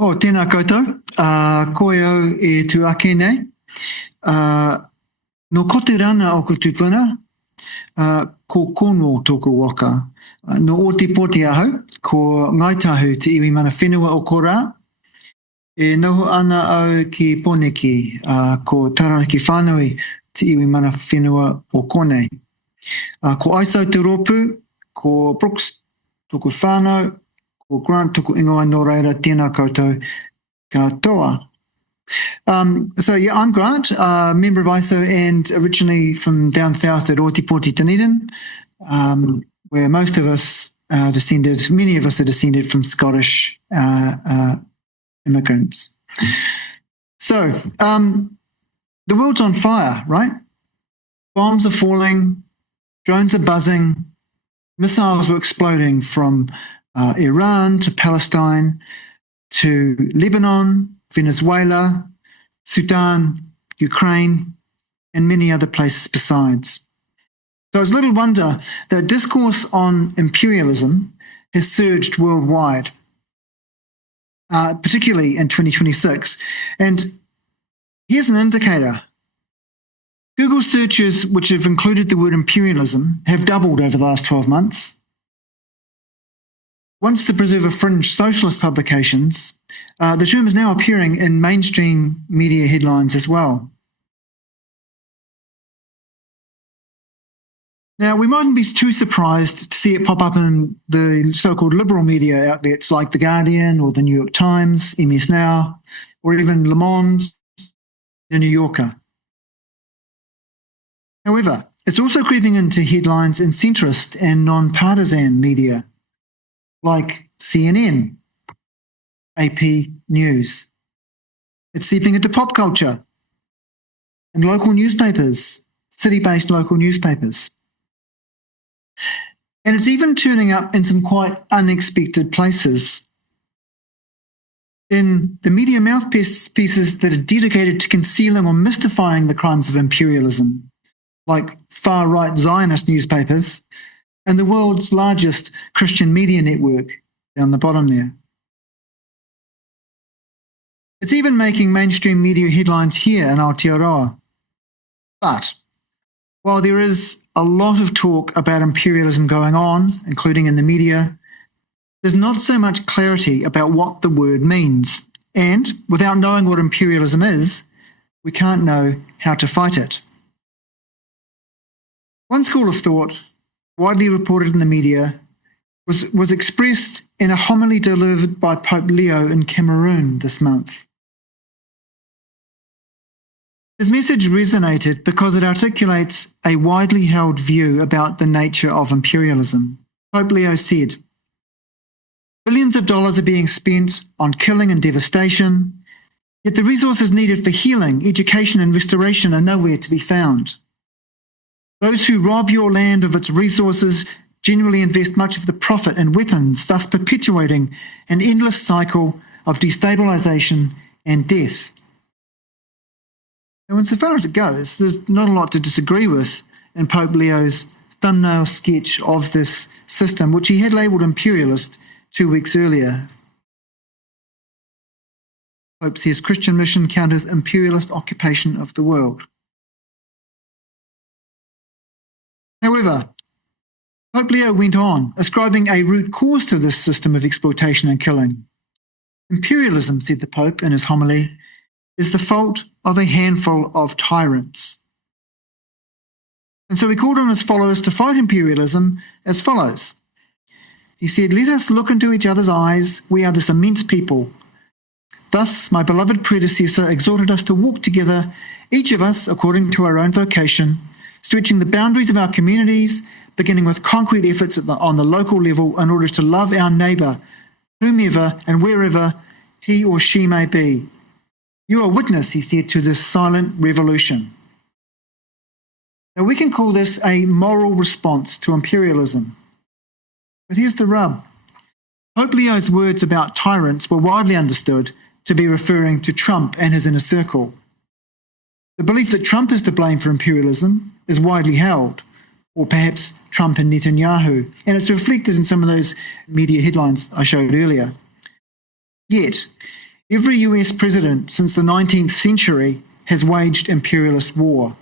Tēnā koutou, koe au e tu ake nei. No kote rana o ko tupuna, ko kono tōku waka. No o te poti ahau, ko ngaitahu te iwi mana whenua o ko rā. E noho ana au ki Poneki, ko taranaki whānui te iwi mana whenua o konei. Ko Aisau te ropu, ko Brookes tōku whānau, ko Grant tuku ingoa nō reira, tēnā koutou katoa. I'm Grant, member of ISO and originally from down south at Otipoti, Dunedin, where most of us many of us are descended from Scottish immigrants. So, the world's on fire, right? Bombs are falling, drones are buzzing, missiles were exploding from Iran to Palestine to Lebanon, Venezuela, Sudan, Ukraine, and many other places besides. So it's little wonder that discourse on imperialism has surged worldwide, particularly in 2026. And here's an indicator. Google searches which have included the word imperialism have doubled over the last 12 months. Once to preserve a fringe socialist publications, the term is now appearing in mainstream media headlines as well. Now, we mightn't be too surprised to see it pop up in the so-called liberal media outlets like The Guardian or The New York Times, MS Now, or even Le Monde, The New Yorker. However, it's also creeping into headlines in centrist and non-partisan media, like CNN, AP News. It's seeping into pop culture and local newspapers, city-based local newspapers. And it's even turning up in some quite unexpected places. In the media mouthpieces that are dedicated to concealing or mystifying the crimes of imperialism, like far-right Zionist newspapers, and the world's largest Christian media network down the bottom there. It's even making mainstream media headlines here in Aotearoa. But while there is a lot of talk about imperialism going on, including in the media, there's not so much clarity about what the word means. And without knowing what imperialism is, we can't know how to fight it. One school of thought, widely reported in the media, was expressed in a homily delivered by Pope Leo in Cameroon this month. His message resonated because it articulates a widely held view about the nature of imperialism. Pope Leo said, "Billions of dollars are being spent on killing and devastation, yet the resources needed for healing, education and restoration are nowhere to be found. Those who rob your land of its resources generally invest much of the profit in weapons, thus perpetuating an endless cycle of destabilization and death." Now, insofar as it goes, there's not a lot to disagree with in Pope Leo's thumbnail sketch of this system, which he had labelled imperialist 2 weeks earlier. Pope says Christian mission counters imperialist occupation of the world. However, Pope Leo went on, ascribing a root cause to this system of exploitation and killing. Imperialism, said the Pope in his homily, is the fault of a handful of tyrants. And so he called on his followers to fight imperialism as follows. He said, "Let us look into each other's eyes. We are this immense people. Thus, my beloved predecessor exhorted us to walk together, each of us according to our own vocation, stretching the boundaries of our communities, beginning with concrete efforts on the local level in order to love our neighbour, whomever and wherever he or she may be. You are witness," he said, "to this silent revolution." Now, we can call this a moral response to imperialism. But here's the rub. Pope Leo's words about tyrants were widely understood to be referring to Trump and his inner circle. The belief that Trump is to blame for imperialism is widely held, or perhaps Trump and Netanyahu, and it's reflected in some of those media headlines I showed earlier. Yet, Every US president since the 19th century has waged imperialist war.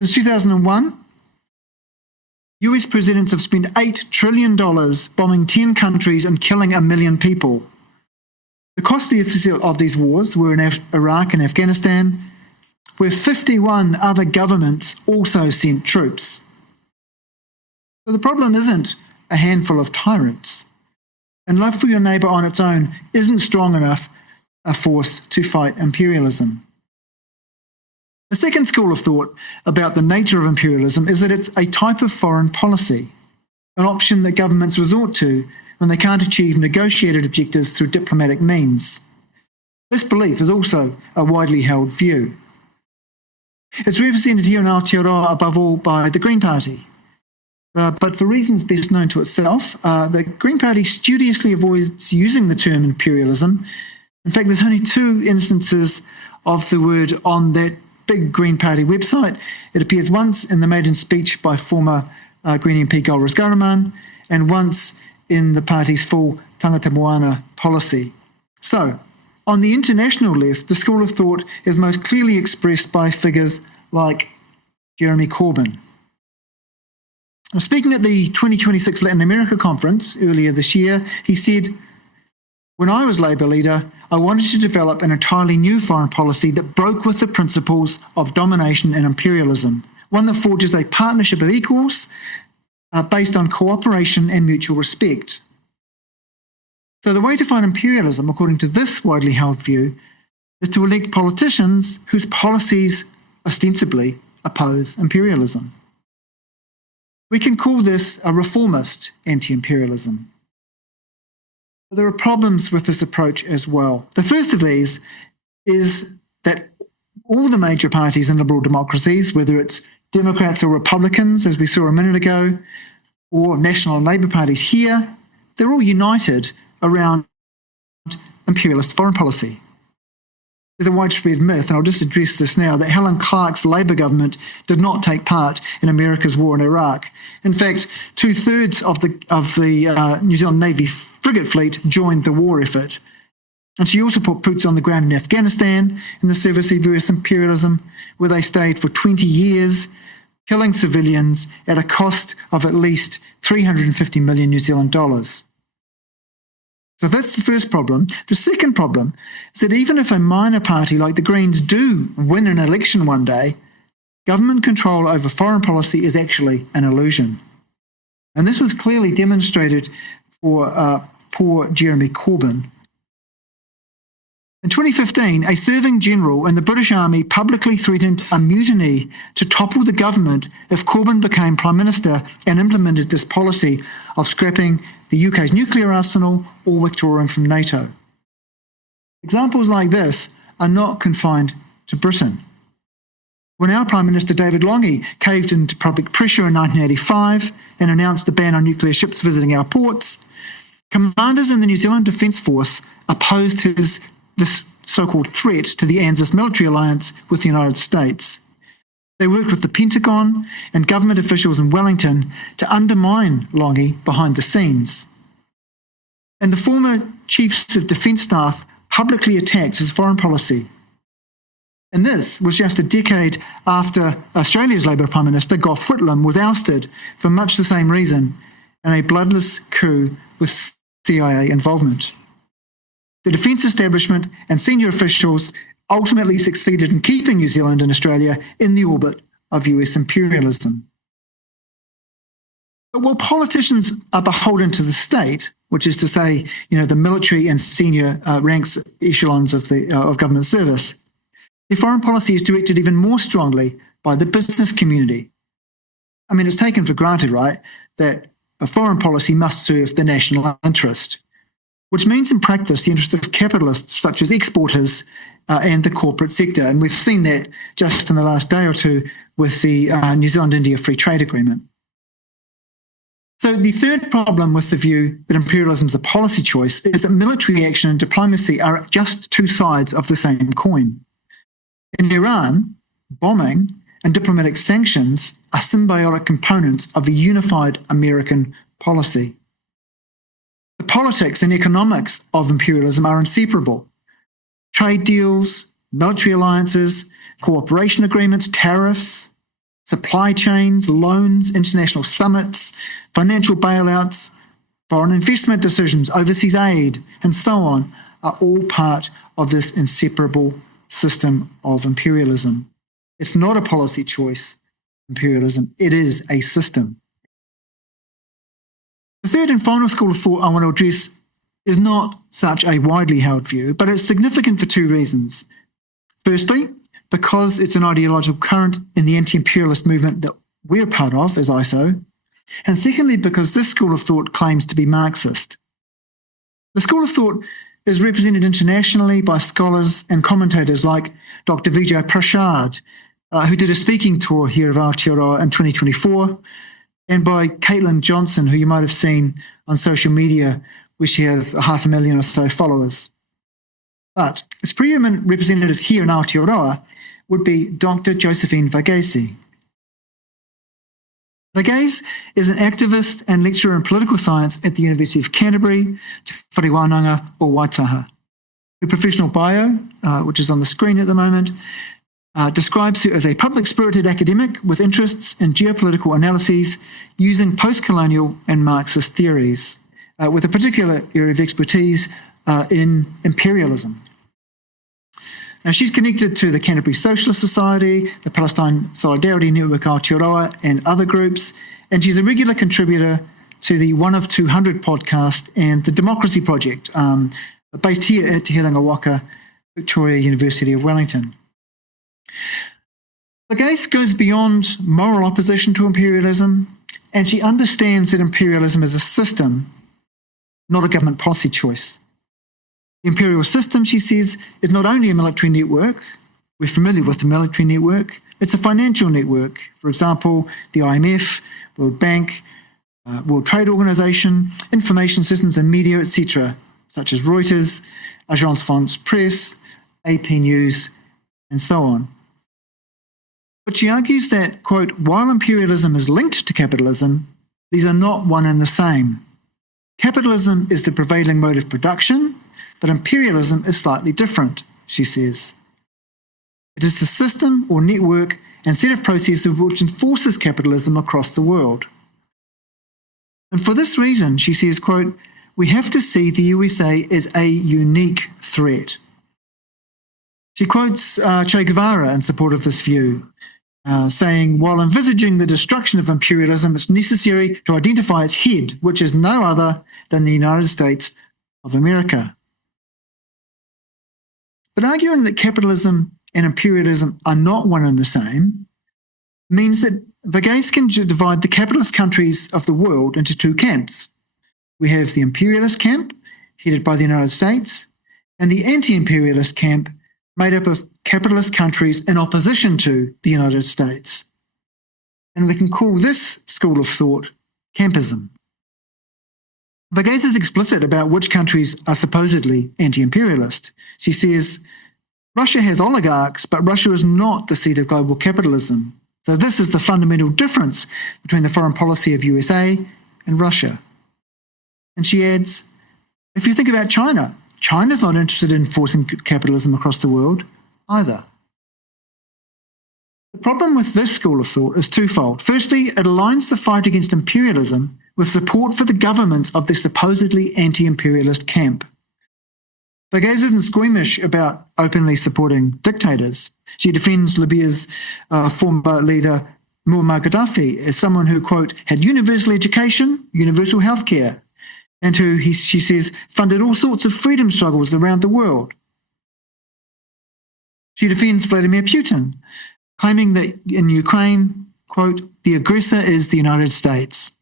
Since 2001, US presidents have spent $8 trillion bombing 10 countries and killing 1 million people. The costliest of these wars were in Iraq and Afghanistan, where 51 other governments also sent troops. So the problem isn't a handful of tyrants, and love for your neighbour on its own isn't strong enough a force to fight imperialism. The second school of thought about the nature of imperialism is that it's a type of foreign policy, an option that governments resort to when they can't achieve negotiated objectives through diplomatic means. This belief is also a widely held view. It's represented here in Aotearoa above all by the Green Party. But for reasons best known to itself, the Green Party studiously avoids using the term imperialism. In fact, there's only 2 instances of the word on that big Green Party website. It appears once in the maiden speech by former Green MP Golriz Garaman, and once in the party's full tangata moana policy. So, on the international left, the school of thought is most clearly expressed by figures like Jeremy Corbyn. Speaking at the 2026 Latin America conference earlier this year, he said, "When I was Labour leader, I wanted to develop an entirely new foreign policy that broke with the principles of domination and imperialism, one that forges a partnership of equals based on cooperation and mutual respect." So the way to fight imperialism, according to this widely held view, is to elect politicians whose policies ostensibly oppose imperialism. We can call this a reformist anti-imperialism. But there are problems with this approach as well. The first of these is that all the major parties in liberal democracies, whether it's Democrats or Republicans, as we saw a minute ago, or National and Labour parties here, they're all united around imperialist foreign policy. There's a widespread myth, and I'll just address this now, that Helen Clark's Labour government did not take part in America's war in Iraq. In fact, 2/3 of the New Zealand Navy frigate fleet joined the war effort. And she also put boots on the ground in Afghanistan in the service of US imperialism, where they stayed for 20 years, killing civilians at a cost of at least 350 million New Zealand dollars. So that's the first problem. The second problem is that even if a minor party like the Greens do win an election one day, government control over foreign policy is actually an illusion. And this was clearly demonstrated for poor Jeremy Corbyn. In 2015, a serving general in the British Army publicly threatened a mutiny to topple the government if Corbyn became Prime Minister and implemented this policy of scrapping the UK's nuclear arsenal or withdrawing from NATO. Examples like this are not confined to Britain. When our Prime Minister David Lange caved into public pressure in 1985 and announced a ban on nuclear ships visiting our ports, commanders in the New Zealand Defence Force opposed this so-called threat to the ANZUS military alliance with the United States. They worked with the Pentagon and government officials in Wellington to undermine Lange behind the scenes. And the former chiefs of defence staff publicly attacked his foreign policy. And this was just a decade after Australia's Labour Prime Minister, Gough Whitlam, was ousted for much the same reason in a bloodless coup with CIA involvement. The defence establishment and senior officials ultimately succeeded in keeping New Zealand and Australia in the orbit of US imperialism. But while politicians are beholden to the state, which is to say, the military and senior ranks, echelons of government service, their foreign policy is directed even more strongly by the business community. I mean, it's taken for granted, right, that a foreign policy must serve the national interest, which means in practice the interests of capitalists such as exporters and the corporate sector. And we've seen that just in the last day or two with the New Zealand-India Free Trade Agreement. So the third problem with the view that imperialism is a policy choice is that military action and diplomacy are just two sides of the same coin. In Iran, bombing and diplomatic sanctions are symbiotic components of a unified American policy. The politics and economics of imperialism are inseparable. Trade deals, military alliances, cooperation agreements, tariffs, supply chains, loans, international summits, financial bailouts, foreign investment decisions, overseas aid, and so on are all part of this inseparable system of imperialism. It's not a policy choice, imperialism. It is a system. The third and final school of thought I want to address is not such a widely held view, but it's significant for two reasons. Firstly, because it's an ideological current in the anti-imperialist movement that we're part of as ISO, and secondly, because this school of thought claims to be Marxist. The school of thought is represented internationally by scholars and commentators like Dr. Vijay Prashad, who did a speaking tour here of Aotearoa in 2024, and by Caitlin Johnson, who you might have seen on social media, where she has 500,000 or so followers. But its preeminent representative here in Aotearoa would be Dr. Josephine Varghese. Varghese is an activist and lecturer in political science at the University of Canterbury, Te Whanganui-a-Tara. Her professional bio, which is on the screen at the moment, describes her as a public-spirited academic with interests in geopolitical analyses using post-colonial and Marxist theories, with a particular area of expertise in imperialism. Now, she's connected to the Canterbury Socialist Society, the Palestine Solidarity Network Aotearoa, and other groups, and she's a regular contributor to the 1 of 200 podcast and the Democracy Project, based here at Te Whanganui-a-Tara, Victoria University of Wellington. Varghese goes beyond moral opposition to imperialism, and she understands that imperialism is a system, not a government policy choice. The imperial system, she says, is not only a military network. We're familiar with the military network. It's a financial network. For example, the IMF, World Bank, World Trade Organization, information systems and media, etc., such as Reuters, Agence France-Presse, AP News, and so on. But she argues that, quote, while imperialism is linked to capitalism, these are not one and the same. Capitalism is the prevailing mode of production, but imperialism is slightly different, she says. It is the system or network and set of processes which enforces capitalism across the world. And for this reason, she says, quote, we have to see the USA as a unique threat. She quotes Che Guevara in support of this view, saying, while envisaging the destruction of imperialism, it's necessary to identify its head, which is no other than the United States of America. But arguing that capitalism and imperialism are not one and the same means that Varghese can divide the capitalist countries of the world into two camps. We have the imperialist camp, headed by the United States, and the anti-imperialist camp, made up of capitalist countries in opposition to the United States. And we can call this school of thought campism. Varghese is explicit about which countries are supposedly anti-imperialist. She says, Russia has oligarchs, but Russia is not the seat of global capitalism. So this is the fundamental difference between the foreign policy of USA and Russia. And she adds, if you think about China, China's not interested in forcing capitalism across the world either. The problem with this school of thought is twofold. Firstly, it aligns the fight against imperialism with support for the governments of the supposedly anti-imperialist camp. Varghese isn't squeamish about openly supporting dictators. She defends Libya's former leader Muammar Gaddafi as someone who, quote, had universal education, universal healthcare, and who, she says, funded all sorts of freedom struggles around the world. She defends Vladimir Putin, claiming that in Ukraine, quote, the aggressor is the United States.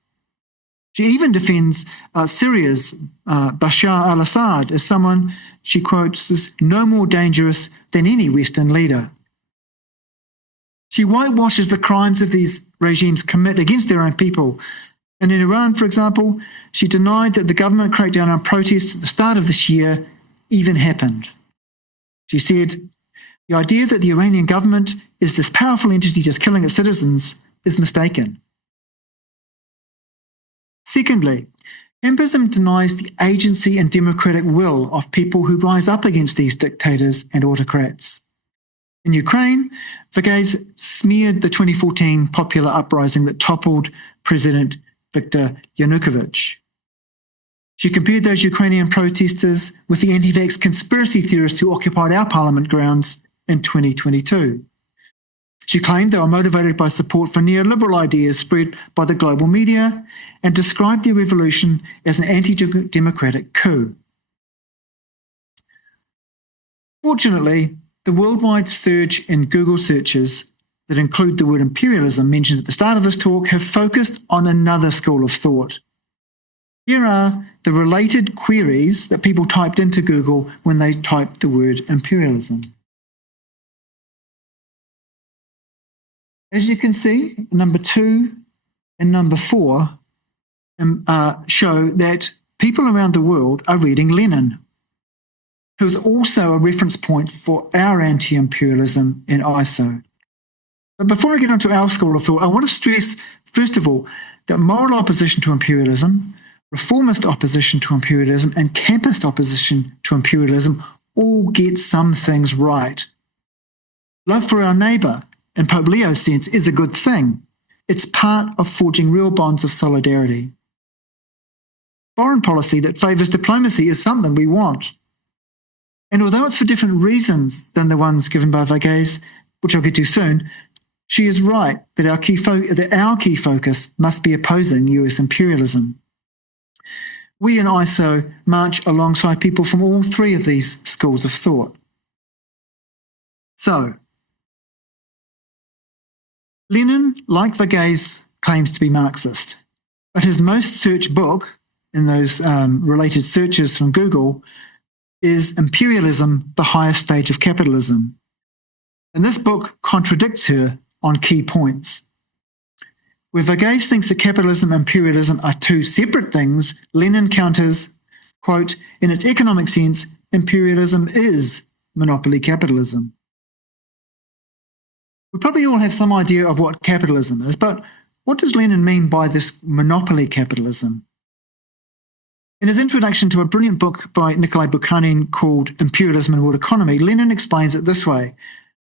She even defends Syria's Bashar al-Assad as someone she quotes as no more dangerous than any Western leader. She whitewashes the crimes of these regimes commit against their own people. And in Iran, for example, she denied that the government crackdown on protests at the start of this year even happened. She said, the idea that the Iranian government is this powerful entity just killing its citizens is mistaken. Secondly, Campism denies the agency and democratic will of people who rise up against these dictators and autocrats. In Ukraine, Varghese smeared the 2014 popular uprising that toppled President Viktor Yanukovych. She compared those Ukrainian protesters with the anti-vax conspiracy theorists who occupied our parliament grounds in 2022. She claimed they were motivated by support for neoliberal ideas spread by the global media and described the revolution as an anti-democratic coup. Fortunately, the worldwide surge in Google searches that include the word imperialism mentioned at the start of this talk have focused on another school of thought. Here are the related queries that people typed into Google when they typed the word imperialism. As you can see, number 2 and number 4 show that people around the world are reading Lenin, who is also a reference point for our anti-imperialism in ISO. But before I get onto our school of thought, I want to stress, first of all, that moral opposition to imperialism, reformist opposition to imperialism, and campist opposition to imperialism all get some things right. Love for our neighbour, in Pope Leo's sense, is a good thing. It's part of forging real bonds of solidarity. Foreign policy that favours diplomacy is something we want. And although it's for different reasons than the ones given by Varghese, which I'll get to soon, she is right that our key focus must be opposing US imperialism. We in ISO march alongside people from all 3 of these schools of thought. So, Lenin, like Varghese, claims to be Marxist, but his most searched book in those related searches from Google is Imperialism, the Highest Stage of Capitalism. And this book contradicts her on key points. Where Varghese thinks that capitalism and imperialism are 2 separate things, Lenin counters, quote, in its economic sense, imperialism is monopoly capitalism. We probably all have some idea of what capitalism is, but what does Lenin mean by this monopoly capitalism? In his introduction to a brilliant book by Nikolai Bukhanin called Imperialism and World Economy, Lenin explains it this way.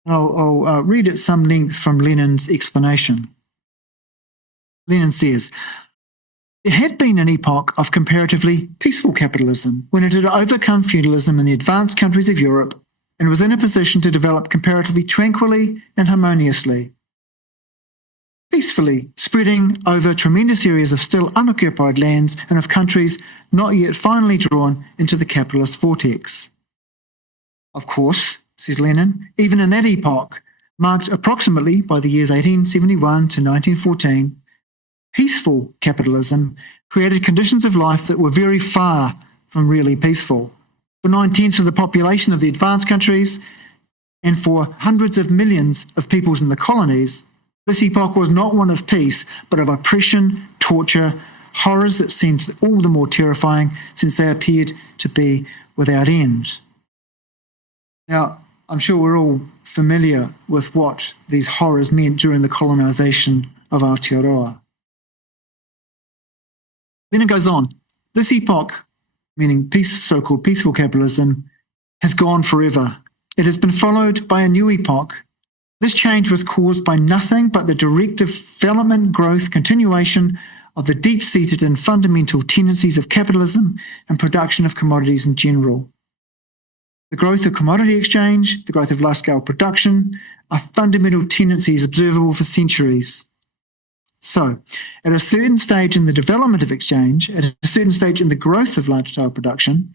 I'll read at some length from Lenin's explanation. Lenin says, there had been an epoch of comparatively peaceful capitalism when it had overcome feudalism in the advanced countries of Europe and was in a position to develop comparatively tranquilly and harmoniously, peacefully spreading over tremendous areas of still unoccupied lands and of countries not yet finally drawn into the capitalist vortex. Of course, says Lenin, even in that epoch, marked approximately by the years 1871 to 1914, peaceful capitalism created conditions of life that were very far from really peaceful. For 9/10 of the population of the advanced countries and for hundreds of millions of peoples in the colonies, this epoch was not one of peace, but of oppression, torture, horrors that seemed all the more terrifying since they appeared to be without end. Now, I'm sure we're all familiar with what these horrors meant during the colonisation of Aotearoa. Then it goes on. This epoch, meaning so-called peaceful capitalism, has gone forever. It has been followed by a new epoch. This change was caused by nothing but the direct development, growth, continuation of the deep-seated and fundamental tendencies of capitalism and production of commodities in general. The growth of commodity exchange, the growth of large-scale production, are fundamental tendencies observable for centuries. So, at a certain stage in the development of exchange, at a certain stage in the growth of large-scale production,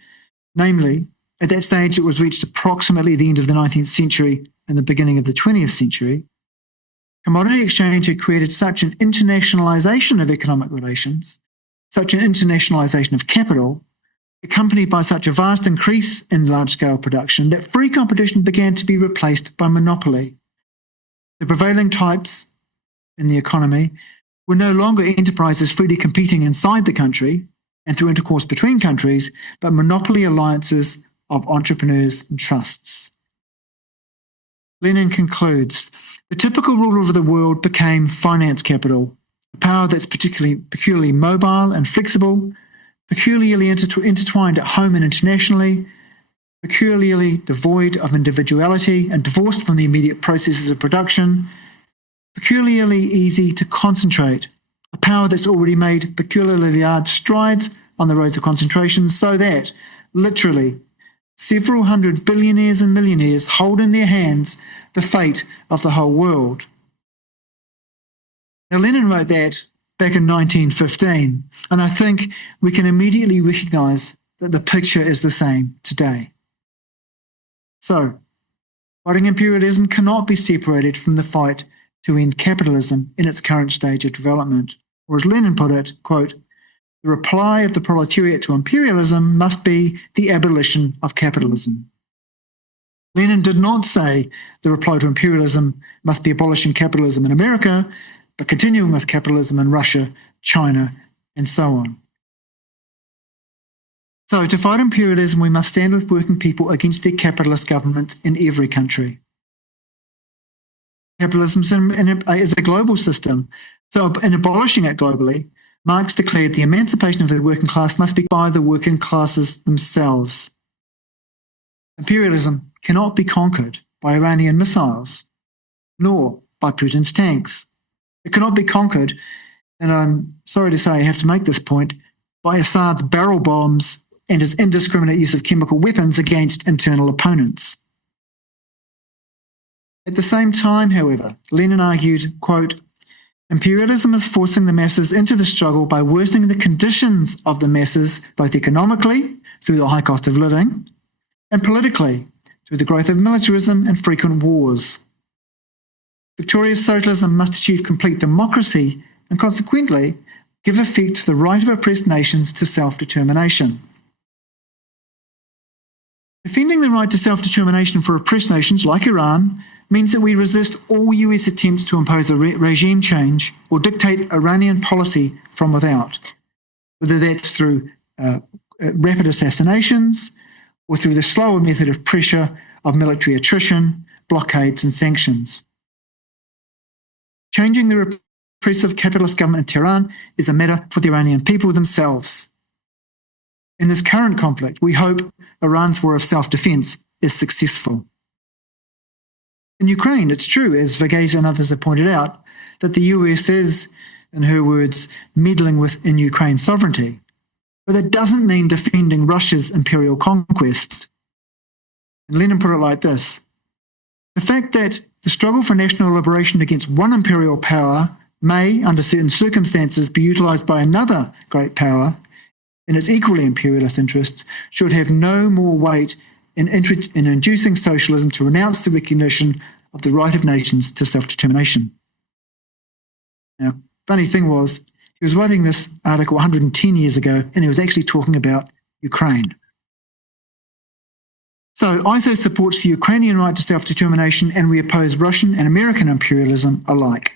namely, at that stage it was reached approximately the end of the 19th century and the beginning of the 20th century, commodity exchange had created such an internationalization of economic relations, such an internationalization of capital, accompanied by such a vast increase in large-scale production, that free competition began to be replaced by monopoly. The prevailing types in the economy were no longer enterprises freely competing inside the country and through intercourse between countries, but monopoly alliances of entrepreneurs and trusts. Lenin concludes, the typical ruler of the world became finance capital, a power that's peculiarly mobile and flexible, peculiarly intertwined at home and internationally, peculiarly devoid of individuality and divorced from the immediate processes of production, peculiarly easy to concentrate, a power that's already made peculiarly large strides on the roads of concentration, so that, literally, several hundred billionaires and millionaires hold in their hands the fate of the whole world. Now, Lenin wrote that back in 1915, and I think we can immediately recognise that the picture is the same today. So, fighting imperialism cannot be separated from the fight to end capitalism in its current stage of development. Or as Lenin put it, quote, "The reply of the proletariat to imperialism must be the abolition of capitalism." Lenin did not say the reply to imperialism must be abolishing capitalism in America, but continuing with capitalism in Russia, China, and so on. So, to fight imperialism, we must stand with working people against their capitalist governments in every country. Capitalism is a global system, so in abolishing it globally, Marx declared the emancipation of the working class must be by the working classes themselves. Imperialism cannot be conquered by Iranian missiles, nor by Putin's tanks. It cannot be conquered, and I'm sorry to say I have to make this point, by Assad's barrel bombs and his indiscriminate use of chemical weapons against internal opponents. At the same time, however, Lenin argued, quote, "Imperialism is forcing the masses into the struggle by worsening the conditions of the masses, both economically, through the high cost of living, and politically, through the growth of militarism and frequent wars. Victorious socialism must achieve complete democracy and consequently give effect to the right of oppressed nations to self-determination." Defending the right to self-determination for oppressed nations like Iran means that we resist all US attempts to impose a regime change or dictate Iranian policy from without, whether that's through rapid assassinations or through the slower method of pressure of military attrition, blockades and sanctions. Changing the repressive capitalist government in Tehran is a matter for the Iranian people themselves. In this current conflict, we hope Iran's war of self-defense is successful. In Ukraine, it's true, as Varghese and others have pointed out, that the US is, in her words, meddling in Ukraine's sovereignty. But that doesn't mean defending Russia's imperial conquest. And Lenin put it like this: the fact that the struggle for national liberation against one imperial power may, under certain circumstances, be utilised by another great power in its equally imperialist interests should have no more weight in inducing socialism to renounce the recognition of the right of nations to self-determination. Now, funny thing was, he was writing this article 110 years ago, and he was actually talking about Ukraine. So ISO supports the Ukrainian right to self-determination, and we oppose Russian and American imperialism alike.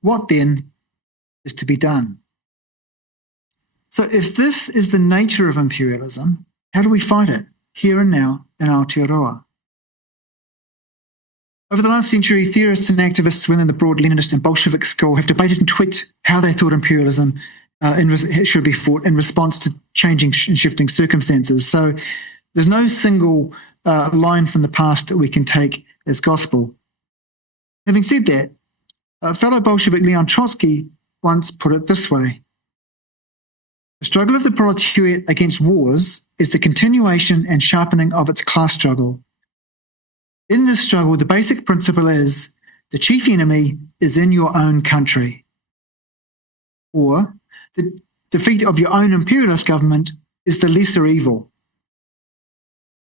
What then is to be done? So if this is the nature of imperialism, how do we fight it here and now in Aotearoa? Over the last century, theorists and activists within the broad Leninist and Bolshevik school have debated and tweaked how they thought imperialism should be fought in response to changing and shifting circumstances. So there's no single line from the past that we can take as gospel. Having said that, fellow Bolshevik Leon Trotsky once put it this way: the struggle of the proletariat against wars is the continuation and sharpening of its class struggle. In this struggle, the basic principle is the chief enemy is in your own country, or the defeat of your own imperialist government is the lesser evil.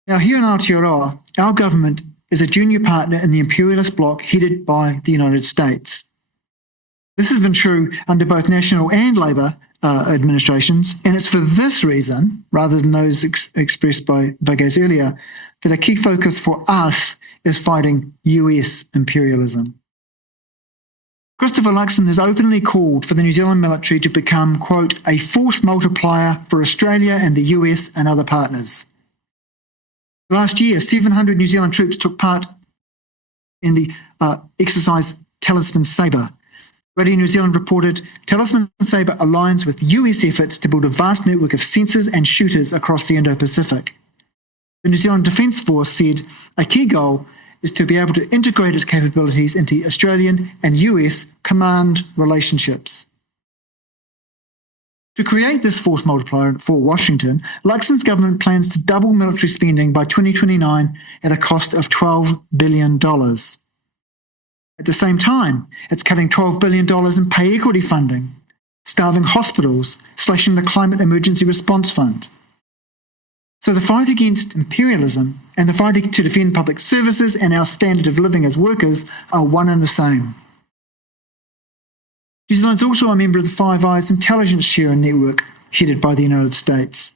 Now, here in Aotearoa, our government is a junior partner in the imperialist bloc headed by the United States. This has been true under both National and Labour administrations, and it's for this reason, rather than those expressed by Varghese earlier, that a key focus for us is fighting US imperialism. Christopher Luxon has openly called for the New Zealand military to become, quote, a force multiplier for Australia and the US and other partners. Last year, 700 New Zealand troops took part in the exercise Talisman Sabre, Radio New Zealand reported Talisman Sabre aligns with US efforts to build a vast network of sensors and shooters across the Indo-Pacific. The New Zealand Defence Force said a key goal is to be able to integrate its capabilities into Australian and US command relationships. To create this force multiplier for Washington, Luxon's government plans to double military spending by 2029 at a cost of $12 billion. At the same time, it's cutting $12 billion in pay equity funding, starving hospitals, slashing the Climate Emergency Response Fund. So the fight against imperialism and the fight to defend public services and our standard of living as workers are one and the same. New Zealand is also a member of the Five Eyes intelligence sharing network headed by the United States.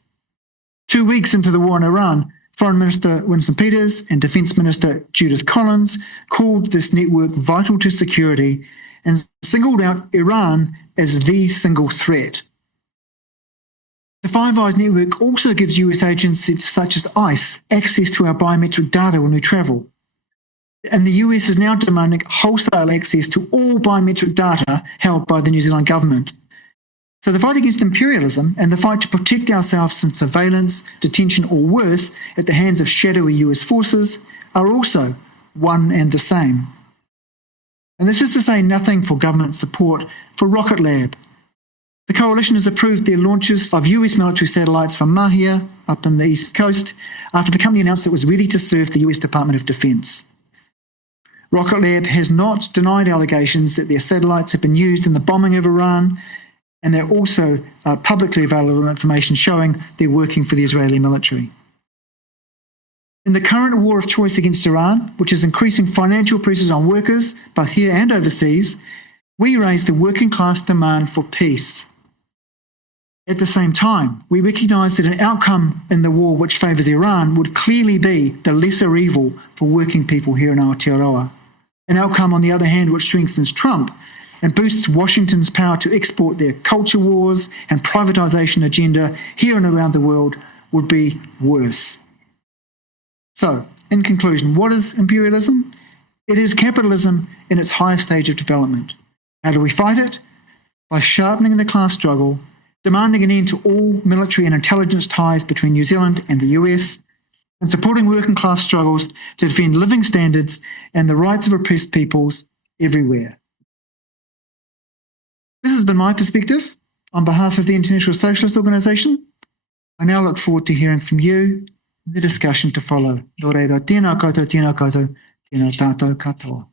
2 weeks into the war in Iran, Foreign Minister Winston Peters and Defence Minister Judith Collins called this network vital to security and singled out Iran as the single threat. The Five Eyes network also gives US agencies such as ICE access to our biometric data when we travel. And the US is now demanding wholesale access to all biometric data held by the New Zealand government. So the fight against imperialism and the fight to protect ourselves from surveillance, detention, or worse at the hands of shadowy US forces are also one and the same. And this is to say nothing for government support for Rocket Lab. The coalition has approved their launches of US military satellites from Mahia up in the East Coast after the company announced it was ready to serve the US Department of Defence. Rocket Lab has not denied allegations that their satellites have been used in the bombing of Iran, and they're also publicly available information showing they're working for the Israeli military. In the current war of choice against Iran, which is increasing financial pressures on workers, both here and overseas, we raise the working class demand for peace. At the same time, we recognise that an outcome in the war which favours Iran would clearly be the lesser evil for working people here in Aotearoa. An outcome, on the other hand, which strengthens Trump and boosts Washington's power to export their culture wars and privatisation agenda here and around the world would be worse. So, in conclusion, what is imperialism? It is capitalism in its highest stage of development. How do we fight it? By sharpening the class struggle, demanding an end to all military and intelligence ties between New Zealand and the US, and supporting working class struggles to defend living standards and the rights of oppressed peoples everywhere. This has been my perspective on behalf of the International Socialist Organisation. I now look forward to hearing from you, the discussion to follow. Nō reira, tēnā koutou, tēnā koutou, tēnā tātou katoa.